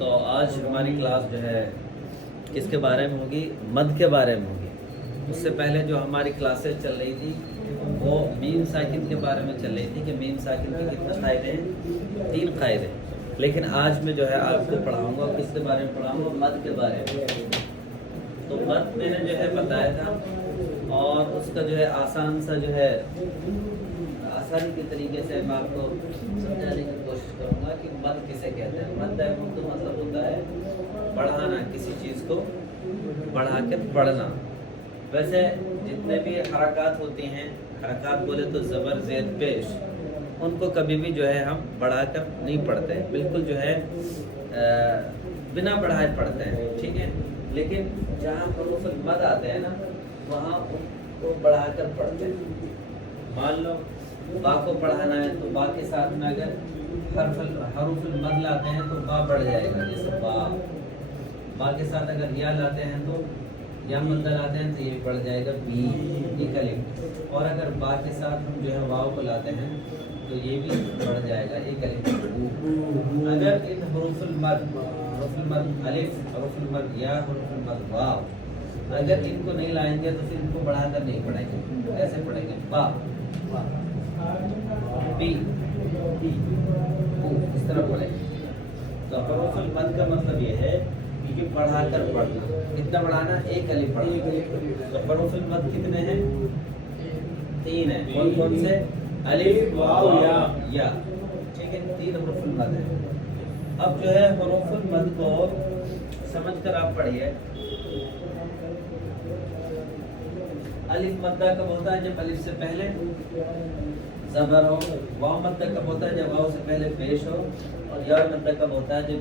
تو آج ہماری کلاس جو ہے کس کے بارے میں ہوگی؟ مد کے بارے میں ہوگی۔ اس سے پہلے جو ہماری کلاسز چل رہی تھی وہ میم ساکن کے بارے میں چل رہی تھی کہ میم ساکن کے کتنے قاعدے ہیں؟ 3 قاعدے۔ لیکن آج میں جو ہے آپ کو پڑھاؤں گا، کس کے بارے میں پڑھاؤں گا؟ مد کے بارے میں۔ تو مد میں نے جو ہے بتایا تھا، اور اس کا جو ہے آسان سا جو ہے آسانی کے طریقے سے میں آپ کو سمجھانے کی کوشش کروں گا کہ مد کسے کہتے ہیں۔ مد تو مطلب ہوتا ہے بڑھانا، کسی چیز کو بڑھا کے پڑھنا۔ ویسے جتنے بھی حرکات ہوتی ہیں، حرکات بولے تو زبر زید پیش، ان کو کبھی بھی جو ہے ہم بڑھا کر نہیں پڑھتے، بالکل جو ہے بنا بڑھائے پڑھتے ہیں، ٹھیک ہے۔ لیکن جہاں حروف المد آتے ہیں نا، وہاں ان کو بڑھا کر پڑھتے ہیں۔ مان لو با کو پڑھانا ہے تو با کے ساتھ میں اگر حروف المد لاتے ہیں تو با بڑھ جائے گا، جیسے با کے ساتھ اگر یا لاتے ہیں تو یا مد لاتے ہیں تو یہ بڑھ جائے گا بی، یہ کلم۔ اور اگر با کے ساتھ ہم جو ہے واو کو لاتے ہیں تو یہ بھی بڑھ جائے گا، یہ کلم۔ اگر ان حروف المد الف، حروف المد یا، حروف المد واو، اگر ان کو نہیں لائیں گے تو پھر ان کو بڑھا کر نہیں پڑھیں گے، ایسے پڑھیں گے با بی اس طرح پڑھیں گے۔ تو حروف المد کا مطلب یہ ہے کہ پڑھا کر پڑھنا۔ کتنا بڑھانا؟ ایک الف پڑھنا۔ تو حروف المد کتنے ہیں؟ 3 ہیں۔ کون کون سے؟ الف، واو، یا، ٹھیک ہے، 3 حروف المد ہیں۔ اب جو ہے حروف المد کو سمجھ کر آپ پڑھیے۔ الف مدہ کب ہوتا ہے؟ جب الف سے پہلے زبر ہو۔ واو مدہ کب ہوتا ہے؟ جب واو سے پہلے پیش ہو۔ اور یا مدہ کب ہوتا ہے؟ جب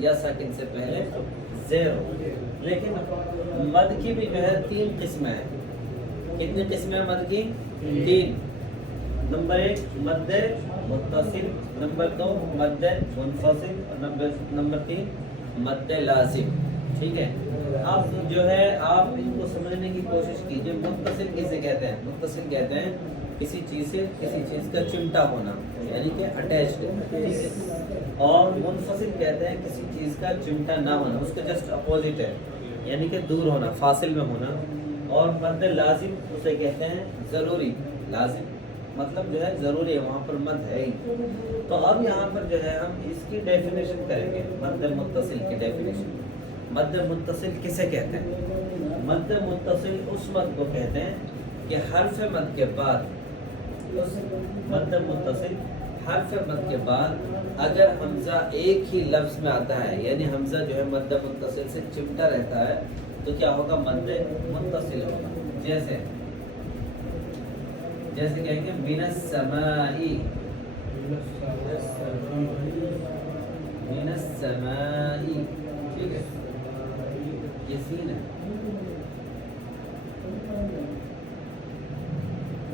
یا ساکن سے پہلے زیر ہو۔ لیکن مد کی بھی جو ہے 3 قسمیں ہیں۔ کتنی قسمیں مد کی؟ 3۔ نمبر 1 مد متصل، نمبر 2 مد منفصل، اور نمبر 3 مد لازم، ٹھیک ہے۔ آپ جو ہے آپ ان کو سمجھنے کی کوشش کیجئے۔ متصل کسے کہتے ہیں؟ متصل کہتے ہیں کسی چیز سے کسی چیز کا چمٹا ہونا، یعنی کہ اٹیچڈ، ٹھیک ہے۔ اور منفصل کہتے ہیں کسی چیز کا چمٹا نہ ہونا، اس کا جسٹ اپوزٹ ہے، یعنی کہ دور ہونا، فاصل میں ہونا۔ اور مد لازم اسے کہتے ہیں ضروری، لازم مطلب جو ہے ضروری ہے، وہاں پر مد ہے ہی۔ تو اب یہاں پر جو ہے ہم اس کی ڈیفینیشن کریں گے، مد متصل کی ڈیفینیشن۔ مد متصل کسے کہتے ہیں؟ مد متصل اس مد کو کہتے ہیں کہ حرف مد کے بعد، اس مد متصل حرف مد کے بعد اگر حمزہ ایک ہی لفظ میں آتا ہے، یعنی حمزہ جو ہے مد متصل سے چمٹا رہتا ہے، تو کیا ہوگا؟ مد متصل ہوگا۔ جیسے کہیں گے من السماء، من السماء، ٹھیک ہے، یہ سین ہے،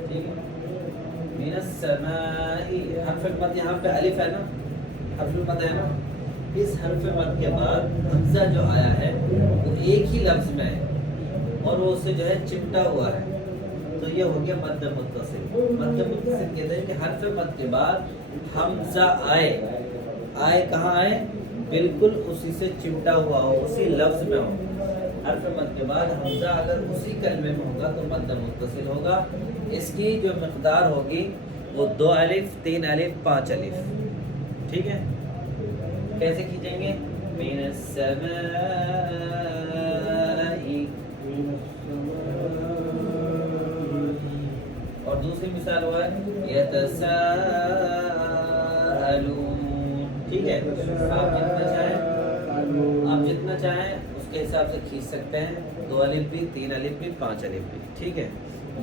ٹھیک ہے۔ من السماء، حرف المد یہاں پہ الف ہے نا، حرف المد ہے نا، اس حرف مد کے بعد حمزہ جو آیا ہے وہ ایک ہی لفظ میں ہے اور وہ اسے جو ہے چمٹا ہوا ہے، تو یہ ہو گیا مد متصل۔ مد متصل کہتے ہیں کہ حرف مد کے بعد حمزہ آئے کہاں آئے؟ بالکل اسی سے چمٹا ہوا ہو، اسی لفظ میں ہو۔ حرف مد کے بعد حمزہ اگر اسی کلمے میں ہوگا تو مد متصل ہوگا۔ اس کی جو مقدار ہوگی وہ 2 الف، 3 الف، 5 الف، ٹھیک ہے۔ کیسے کھینچیں گے؟ من السماء، اور دوسری مثال ہوا ہے یتساءلون، ٹھیک ہے۔ آپ جتنا چاہیں اس کے حساب سے کھینچ سکتے ہیں، 2 الف بھی، 3 الف بھی، 5 الف بھی، ٹھیک ہے۔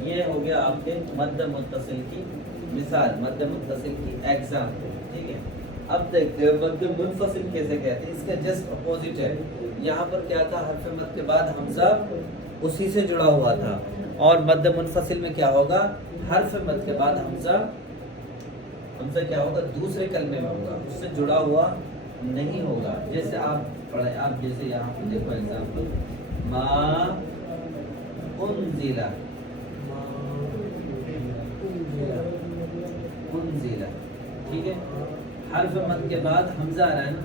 یہ ہو گیا آپ کے مد متصل کی مثال، مد متصل کی ایگزامپل، ٹھیک ہے۔ اب دیکھتے ہیں مد منفصل کیسے کہتے ہیں۔ اس کا جسٹ اپوزٹ ہے۔ یہاں پر کیا تھا؟ حرف مد کے بعد حمزہ اسی سے جڑا ہوا تھا، اور مد منفصل میں کیا ہوگا؟ حرف مد کے بعد حمزہ کیا ہوگا؟ دوسرے کلمے میں ہوگا، اس سے جڑا ہوا نہیں ہوگا۔ جیسے آپ پڑھیں، آپ جیسے یہاں پہ دیکھو ایگزامپل، ما انزل، ٹھیک ہے۔ حرف مد کے بعد حمزہ آ رہا ہے نا،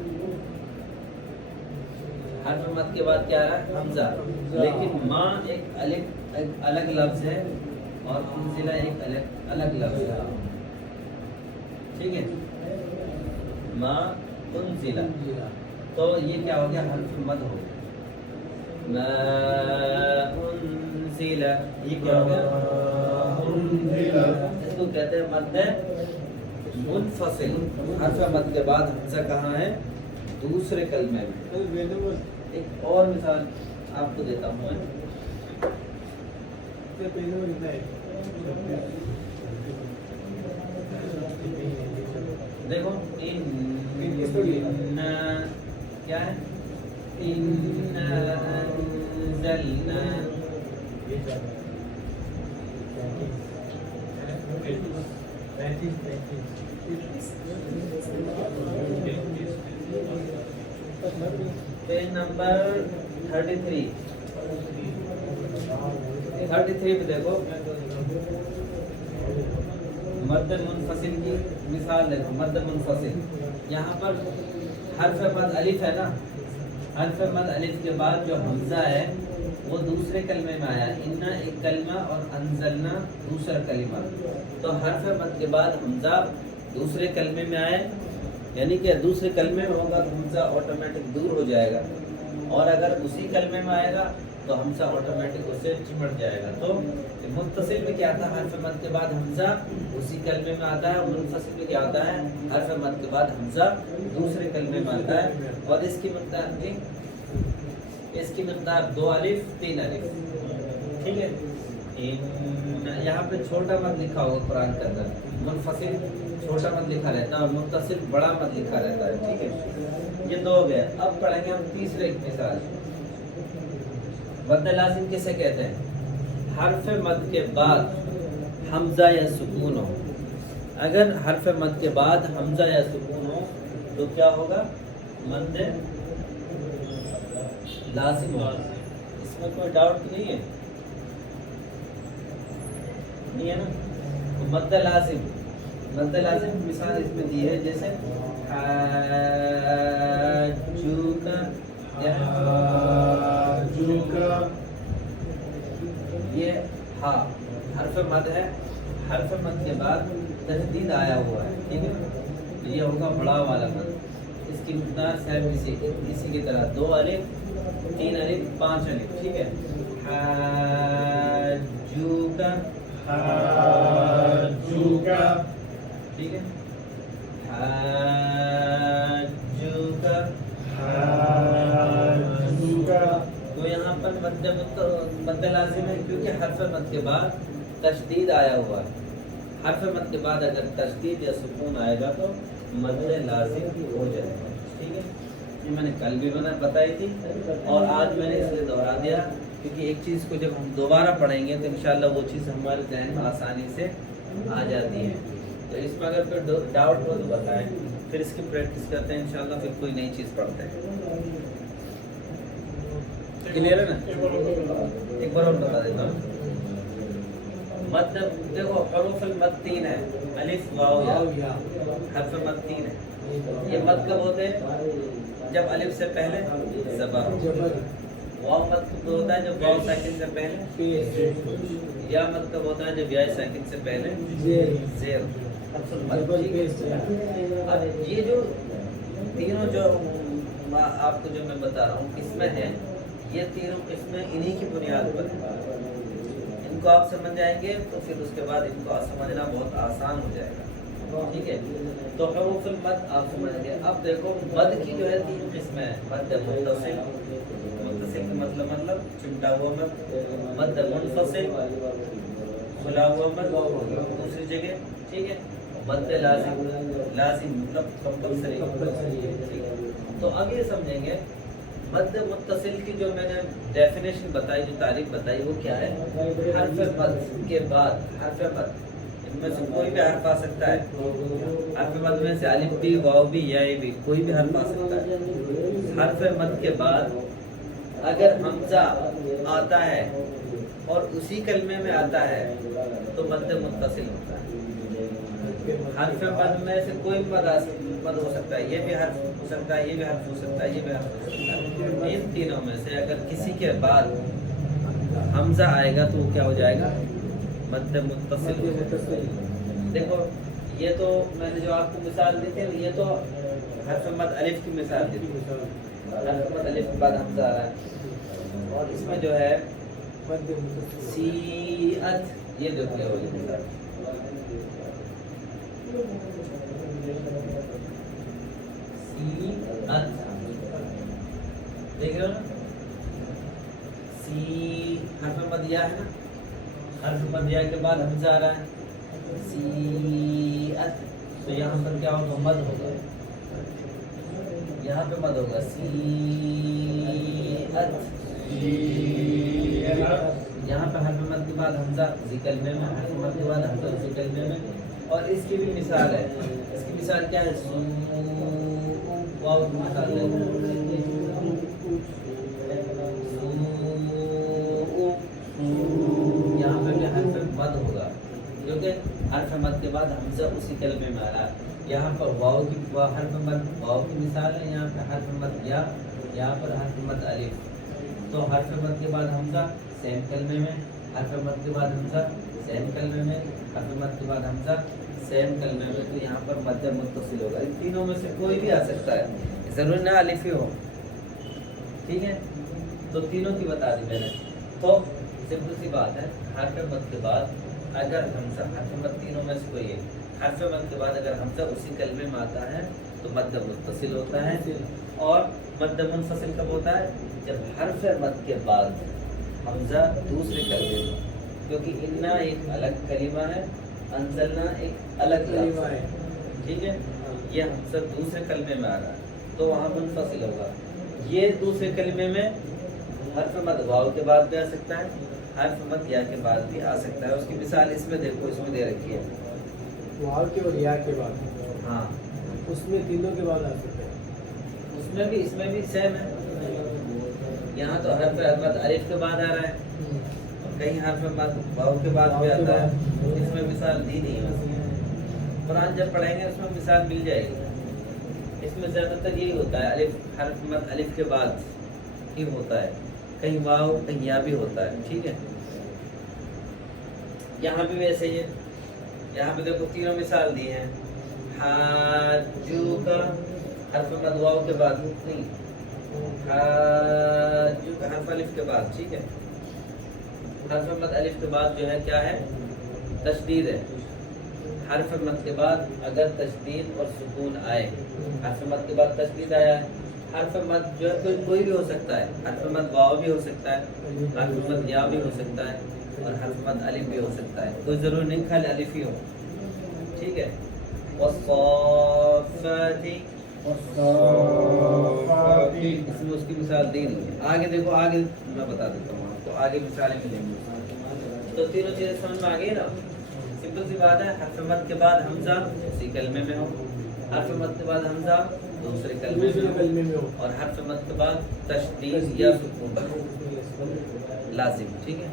حرف مد کے بعد کیا ہے حمزہ، لیکن ماں ایک الگ لفظ ہے اور انزلہ ایک الگ لفظ ہے، ٹھیک ہے، ماں انزلہ، تو یہ کیا ہو گیا حرف مد ہو گیا، ما انزلہ، یہ کیا ہو گیا، اس کو کہتے ہیں مد منفصل، حرف مد کے بعد حمزہ کہاں ہے دوسرے کلمے میں۔ ایک اور مثال آپ کو دیتا ہوں میں، دیکھو کیا ہے انزلنا، پیج نمبر 33 پہ دیکھو مد منفصل کی مثال دیکھو، مد منفصل یہاں پر حرف مد الف ہے نا، حرف مد الف کے بعد جو حمزہ ہے وہ دوسرے کلمے میں آیا، انا ایک کلمہ اور انزلنا دوسرا کلمہ، تو حرف مد کے بعد حمزہ دوسرے کلمے میں آئے، یعنی کہ دوسرے کلمے میں ہوگا تو حمزہ آٹومیٹک دور ہو جائے گا، اور اگر اسی کلمے میں آئے گا تو حمزہ آٹومیٹک اس سے چمٹ جائے گا۔ تو متصل میں کیا آتا ہے حرف مد کے بعد حمزہ اسی کلمے میں آتا ہے، اور منفصل میں کیا آتا ہے حرف مد کے بعد حمزہ دوسرے کلمے میں آتا ہے، اور اس کی مقدار 2 الف 3 الف، ٹھیک ہے۔ یہاں پہ چھوٹا مد لکھا ہوگا قرآن کے اندر، منفصل چھوٹا مد لکھا رہتا ہے اور متصل بڑا مد لکھا رہتا ہے، ٹھیک ہے۔ یہ 2 ہو گئے، اب پڑھیں گے ہم تیسرے مثال، مد لازم کسے کہتے ہیں؟ حرف مد کے بعد حمزہ یا سکون ہو، اگر حرف مد کے بعد حمزہ یا سکون ہو تو کیا ہوگا مد لازم ہوگا، اس میں کوئی ڈاؤٹ نہیں ہے، نہیں ہے نا؟ تو مد لازم مثال اس میں دی ہے، جیسے یہ ہا حرف مد ہے، حرف مد کے بعد تشدید آیا ہوا ہے، ٹھیک ہے، تو یہ ہوگا بڑا والا مد، اس کی مقدار سیم اسی کی طرح 2 الف 3 الف 5 الف، ٹھیک ہے۔ ٹھیک ہے، تو یہاں پر مد لازم ہے کیونکہ حرف مد کے بعد تشدید آیا ہوا ہے، حرف مد کے بعد اگر تشدید یا سکون آئے گا تو مد لازم ہو جائے گا، ٹھیک ہے۔ یہ میں نے کل بھی بتائی تھی اور آج میں نے اس لیے دوہرا دیا کیونکہ ایک چیز کو جب ہم دوبارہ پڑھیں گے تو انشاءاللہ وہ چیز ہمارے ذہن میں آسانی سے آ جاتی ہے، تو اس میں اگر پھر ڈاؤٹ ہو تو بتائیں، پھر اس کی پریکٹس کرتے ہیں انشاءاللہ، پھر کوئی نئی چیز پڑھتے ہیں، کلیئر ہے نا؟ ایک بار اور بتا دیتا ہوں، مد دیکھو حروف المد 3 ہے، الف واو یا، حرف مد 3 ہے، یہ مد کب ہوتے ہیں؟ جب الف سے پہلے زبر، واو مد کب ہوتا ہے؟ جب واو ساکن سے پہلے، یا مد کب ہوتا ہے؟ جب یا ساکن سے پہلے زیر، حرف المد، اب یہ جو تینوں جو آپ کو جو میں بتا رہا ہوں قسمیں ہیں، یہ تینوں قسمیں انہی کی بنیاد پر ہیں، ان کو آپ سمجھ جائیں گے تو پھر اس کے بعد ان کو سمجھنا بہت آسان ہو جائے گا، ٹھیک ہے۔ تو حروف المد آپ سمجھ گئے، اب دیکھو مد کی جو ہے 3 قسمیں ہیں، مد متصل کا مطلب چمٹا ہوا مد منفصل کھلا ہوا مد دوسری جگہ، ٹھیک ہے، مد لازم مطلب کمپلسری، تو اب یہ سمجھیں گے مد متصل کی جو میں نے ڈیفینیشن بتائی، جو تعریف بتائی، وہ کیا ہے؟ حرف مد کے بعد، حرف مد ان میں سے کوئی بھی حرف آ سکتا ہے، حرف مد میں سے الف بھی، واو بھی، یا بھی، کوئی بھی حرف آ سکتا ہے، حرف مد کے بعد اگر حمزہ آتا ہے اور اسی کلمے میں آتا ہے تو مد متصل ہوتا ہے، حرف مد میں سے کوئی مد ہو سکتا ہے، یہ بھی حرف ہو سکتا ہے، یہ بھی حرف ہو سکتا ہے، یہ بھی حرف ہو سکتا ہے۔ ان تینوں میں سے اگر کسی کے بعد حمزہ آئے گا تو وہ کیا ہو جائے گا؟ مد متصل ہو جائے گا۔ دیکھو یہ تو میں نے جو آپ کو مثال دی تھی، یہ تو حرف مد الف کی مثال دی تھی، حرف مد الف کے بعد حمزہ آ رہا ہے، اور اس میں جو ہے سیئت، یہ دیکھ لے ہوگی مثال، سیئت دیکھ رہے ہو نا، سی حرف مد یا ہے نا، حرف مد یا کے بعد حمزہ آ رہا ہے، سیئت، تو یہاں پر کیا ہوگا؟ مد ہوگا، یہاں پہ مد ہوگا، سیئت، یہاں پہ حرف مد کے بعد حمزہ ذی کلمے میں، حرف مد کے بعد حمزہ ذی کلمے میں۔ اور اس کی بھی مثال ہے، اس کی مثال کیا ہے؟ سو، واو کی مثال ہے، یہاں پہ بھی حرف مد ہوگا کیونکہ حرف مد کے بعد حمزہ اسی کلمے میں آ رہا ہے۔ یہاں پر واو کی حرف مد، واو کی مثال ہے، یہاں پہ حرف مد یا، یہاں پر حرف مد الف، تو حرف مد کے بعد حمزہ سیم کلمے میں، حرف مد کے بعد حمزہ سیم کلمے میں، حرف مد کے بعد حمزہ سیم کلمے میں، تو یہاں پر مد متصل ہوگا۔ ان تینوں میں سے کوئی بھی آ سکتا ہے، ضرور نہ الف ہی ہو، ٹھیک ہے؟ تو تینوں کی بتا دی میں نے۔ تو سمپل سی بات ہے، حرف مد کے بعد اگر حمزہ، حرف مد تینوں میں سے کوئی ہے، حرف مد کے بعد اگر حمزہ اسی کلمے میں آتا ہے تو مد متصل ہوتا ہے، اور مد منفصل کب ہوتا ہے؟ جب حرف مد کے بعد حمزہ دوسرے کلمے میں، کیونکہ انا ایک الگ کلمہ ہے، انزلنا ایک الگ کلمہ ہے، ٹھیک ہے؟ یہ حمزہ دوسرے کلمے میں آ رہا ہے تو وہاں منفصل ہوگا۔ یہ دوسرے کلمے میں حرف مد واو کے بعد بھی آ سکتا ہے، حرف مد یا کے بعد بھی آ سکتا ہے۔ اس کی مثال اس میں دیکھو، اس میں دے رکھی ہے، واو کے اور یا کے بعد، ہاں اس میں تینوں کے بعد آ سکتے ہیں، اس میں بھی سیم ہے۔ یہاں تو حرف مد الف کے بعد آ رہا ہے، کہیں حرف مد واو کے بعد بھی آتا ہے، اس میں مثال دی نہیں ہے۔ قرآن جب پڑھیں گے اس میں مثال مل جائے گی۔ اس میں زیادہ تر یہی ہوتا ہے، الف حرف مد الف کے بعد ہی ہوتا ہے، کہیں واو کہیں یا بھی ہوتا ہے، ٹھیک ہے؟ یہاں بھی ویسے ہی ہے، یہاں پہ دیکھو تینوں مثال دی ہیں، حاجو کا حرف مد واو کے بعد نہیں، حاجو کا حرف الف کے بعد، ٹھیک ہے؟ حرف مد الف کے بعد جو ہے کیا ہے؟ تشدید ہے۔ حرف مد کے بعد اگر تشدید اور سکون آئے، حرف مد کے بعد تشدید آیا ہے، حرف مد جو ہے کوئی بھی ہو سکتا ہے، حرف مد واو بھی ہو سکتا ہے، حرف مد یا بھی ہو سکتا ہے، اور حرف مد الف بھی ہو سکتا ہے، کوئی ضرور نہیں خالی الف ہی ہو، ٹھیک ہے؟ والصافات، اس میں اس کی مثال دی نہیں ہے۔ آگے دیکھو، آگے میں بتا دیتا ہوں آپ کو، آگے مثالیں ملیں گی تو تینوں چیزیں سمجھ میں آ گئی نا؟ سمپل سی بات ہے، حرف مد کے بعد حمزہ اسی کلمے میں ہو، حرف مد کے بعد حمزہ دوسرے کلمے میں ہو، اور حرف مد کے بعد تشدید یا سکون لازم، ٹھیک ہے؟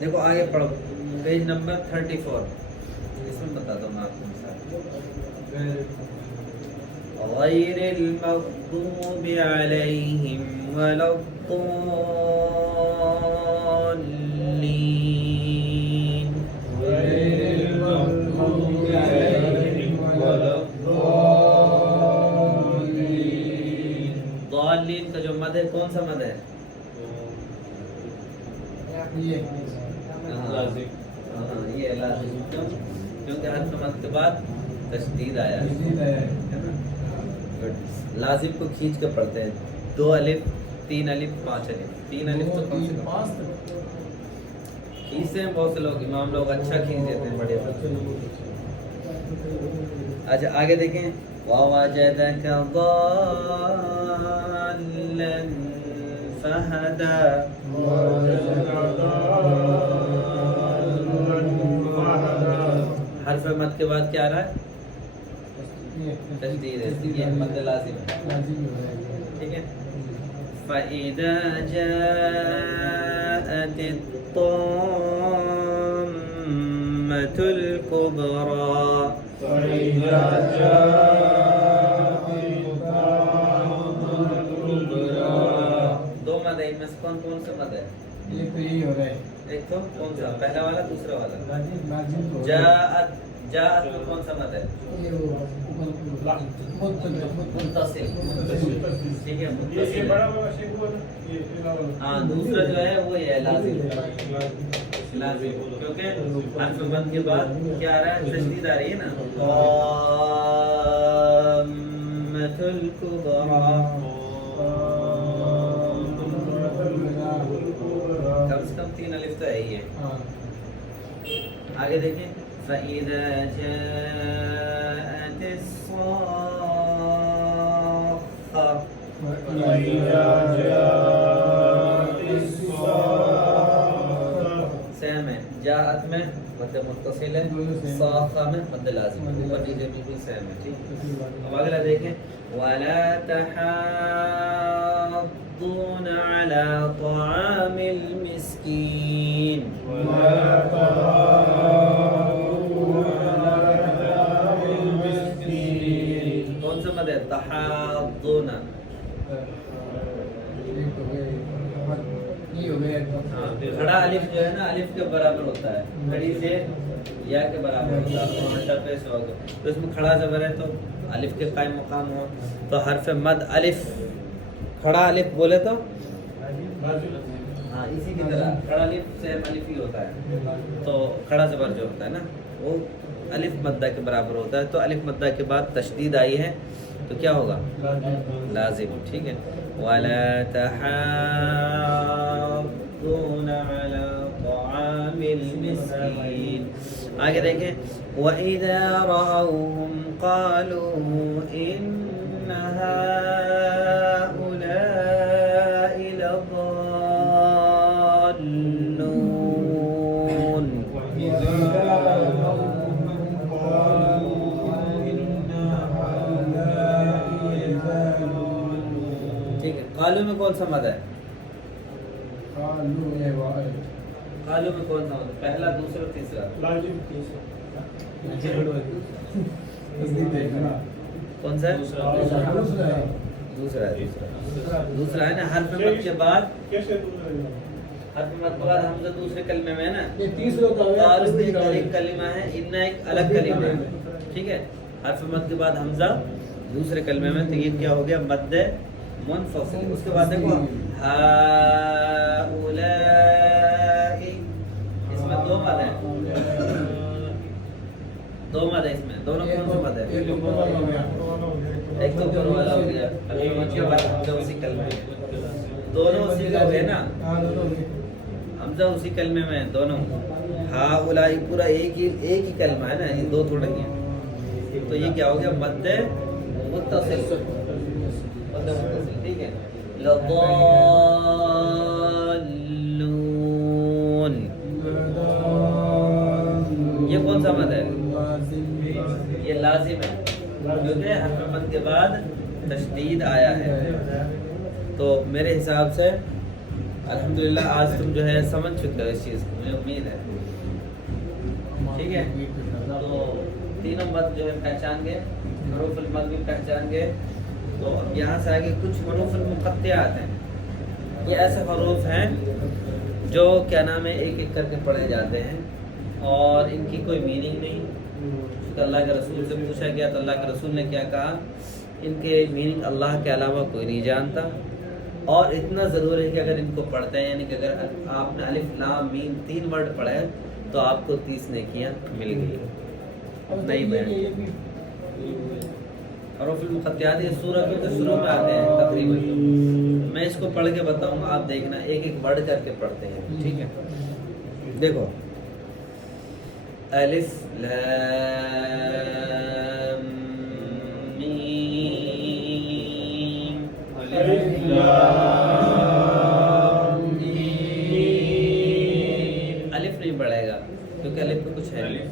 دیکھو آگے پڑھو، پیج نمبر 34، اس میں بتاتا ہوں میں آپ کو مثال۔ غیر المغضوب علیہم ولا الضالین، غیر المغضوب علیہم ولا الضالین، ضالین کا جو مد ہے کون سا مد ہے؟ یہ لازم، کیونکہ حرف مد کے بعد تشدید آیا ہے نا؟ لازم کو کھینچ کے پڑھتے ہیں، 2 الف 3 الف 5 الف، 3 الف تو کم سے کم کھینچتے ہیں بہت سے لوگ، امام لوگ اچھا کھینچ دیتے ہیں، بڑے بچے۔ اچھا آگے دیکھیں، وَوَجَدَكَ ضَالًّا فَهَدَى، حرف مد کے بعد کیا آ رہا ہے؟ تشدید ہے، یہ مد لازم ہے، ٹھیک ہے؟ فَإِذَا جَاءَتِ الطَّامَّةُ الطامة الكبرى فإذا جاءت الطامة الكبرى. دو مد ہے، ان میں سے کون کون سے مد ہے؟ یہ تو یہی ہو رہا ہے ایک تو کون سا، پہلا والا دوسرا والا؟ لازم تو جاءت، جاءت میں کون سا مد ہے؟ یہ وہ متصل، ٹھیک ہے یہ متصل بڑا ہے۔ والا شیخ ہوا نا، یہ ہاں دوسرا جو ہے وہ یہ ہے لازم، لازم کیونکہ حرف مد کے بعد کیا آ رہا ہے؟ تشدید آ رہی ہے نا، طامة الكبرى، کم سے کم 3 الف تو ہے ہی ہے۔ آگے دیکھیں فَإِذَا جَاءَتِ الصَّاخَّةُ، فإذا جاءت الصاخة. سیم ہے، جاءت میں مد متصل ہے، صاخہ میں مد لازم ہے، اوپر نیچے بالکل سیم ہے، ٹھیک۔ اب اگلا دیکھیں وَلَا تَحَاضُّونَ عَلَى طَعَامِ الْمِسْكِينِ، ولا تحاضون على طعام المسكين. کون سا مد ہے؟ تحاضون، یہ ہو گیا ہاں کھڑا الف جو ہے نا الف کے برابر ہوتا ہے، کھڑی سے یا کے برابر ہوتا ہے، اور الٹا پیش ہوگا تو اس میں کھڑا زبر ہے تو الف کے قائم مقام ہو، تو حرف مد الف کھڑا الف بولے تو ہاں اسی کی طرح کھڑا الف سیم الف ہی ہوتا ہے، تو کھڑا زبر جو ہوتا ہے نا وہ الف مدہ کے برابر ہوتا ہے، تو الف مدہ کے بعد تشدید آئی ہے تو کیا ہوگا؟ لازم، ٹھیک ہے۔ وَلَا تَحَاضُّونَ عَلَى طَعَامِ الْمِسْكِينِ، آگے دیکھیں وَإِذَا رَأَوْهُمْ قَالُوا إِنَّ هَؤُلَاءِ لَضَالُّونَ، ٹھیک ہے۔ قالو میں کون سا مد ہے؟ قالو میں کون سا مد ہے؟ پہلا، دوسرا، تیسرا؟ لازم تیسرا. کون سا ہے؟ دوسرا ہے، دوسرا ہے نا، حرف مد کے بعد کیسے دوسرا ہے؟ حرف مد کے بعد حمزہ دوسرے کلمے میں ہے نا، یہ تیسرا قالو ایک کلمہ ہے، انا ایک الگ کلمہ ہے، ٹھیک ہے۔ حرف مد کے بعد حمزہ دوسرے کلمے میں، تو یہ کیا ہو گیا؟ مد منفصل۔ اس کے بعد دیکھو ہؤلاء، اس میں دو مد ہیں، دو مد ہے اس میں، دونوں کون سے مد ہے؟ ایک تو اوپر والا ہو گیا، حرف مد کے بعد حمزہ اسی کلمے میں، دونوں اسی کا ہو گئے نا، حمزہ اسی کلمے میں دونوں، ہؤلاء پورا ایک ہی کلمہ ہے نا، یہ دو تھوڑے ہی ہیں، تو یہ کیا ہو گیا؟ مد متصل، مد متصل، ٹھیک ہے۔ لضالون، یہ کون سا مد ہے؟ یہ لازم ہے کیونکہ حرف مد کے بعد تشدید آیا ہے، تو میرے حساب سے الحمدللہ آج تم جو ہے سمجھ چکے ہو اس چیز کو، مجھے امید ہے، ٹھیک ہے۔ تو تینوں مد جو ہے پہچان گئے، حروف المد بھی پہچان گئے، تو اب یہاں سے آگے کچھ حروف المقطعات ہیں، یہ ایسے حروف ہیں جو کیا نام ہے ایک ایک کر کے پڑھے جاتے ہیں اور ان کی کوئی میننگ نہیں، تو اللہ کے رسول سے پوچھا گیا تو اللہ کے رسول نے کیا کہا؟ ان کے میننگ اللہ کے علاوہ کوئی نہیں جانتا، اور اتنا ضرور ہے کہ اگر ان کو پڑھتے ہیں، یعنی کہ اگر آپ نے الف لام میم 3 ورڈ پڑھے تو آپ کو 30 نیکیاں مل گئی، نہیں بیان کیا۔ حروف المقطعات یہ سورتوں کے شروع میں آتے ہیں تقریباً، میں اس کو پڑھ کے بتاؤں گا، آپ دیکھنا ایک ایک ورڈ کر کے پڑھتے ہیں، ٹھیک ہے۔ دیکھو الف لام میم، الف لام میم. الف نہیں بڑھے گا کیونکہ الف پہ کچھ ہے نہیں،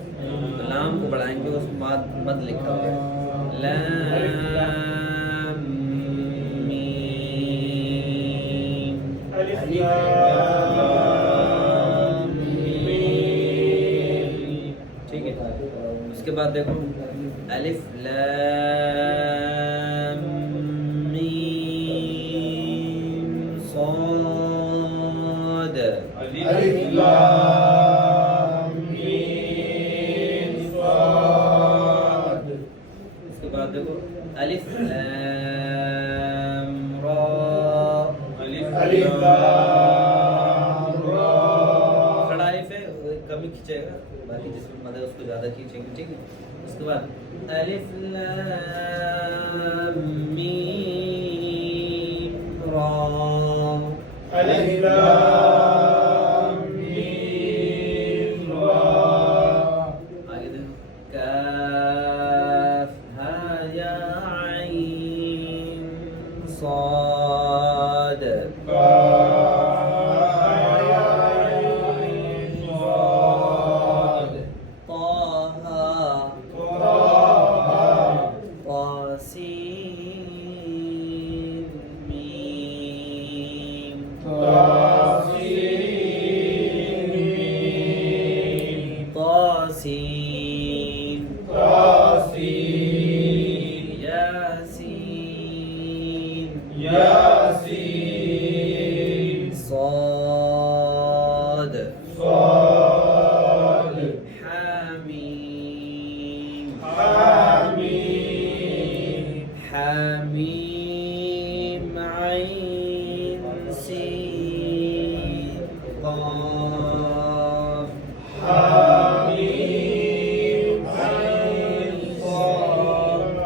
تو لام کو بڑھائیں گے، اس مد لکھا ہوا ہے، لام میم، الف لام میم. دیکھو الف لام میم صاد. الف لام میم صاد. اس کے بعد دیکھو الف لام را. الف لام را. کھڑا الف ہے کم ہی کھینچے گا، باقی جس میں مد ہے اس کو زیادہ کھینچیں گے. ٹھیک ہے. اس کے بعد الف لام میم را. الف لام میم را. آگے دیکھو کاف ہا یا عین صاد. کاف یا عین صاد. طه طاسين ميم. طاسين ميم. طاسين طاسين. ياسين ياسين. صاد. صاد. حميم. حميم. حميم عين سين قاف. حميم عين صاد.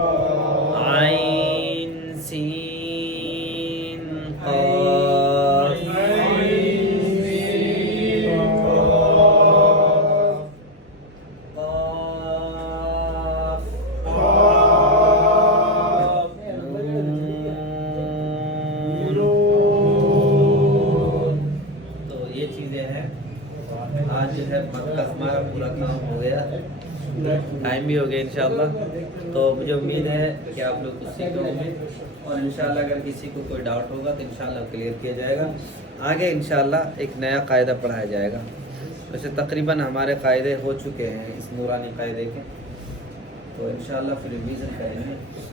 عين سين قاف. عين سين قاف. قاف. قاف. نون. تو یہ چیزیں ہیں. آج جو ہے مد کا ہمارا پورا کام ہو گیا، ٹائم بھی ہو گیا انشاءاللہ. تو مجھے امید ہے کہ آپ لوگ کچھ سیکھے ہوں گے، اور انشاءاللہ اگر کسی کو کوئی ڈاؤٹ ہوگا تو انشاءاللہ کلیئر کیا جائے گا. آگے انشاءاللہ ایک نیا قاعدہ پڑھایا جائے گا. ویسے تقریباً ہمارے قاعدے ہو چکے ہیں اس نورانی قاعدے کے، تو انشاءاللہ پھر ریویژن کریں گے.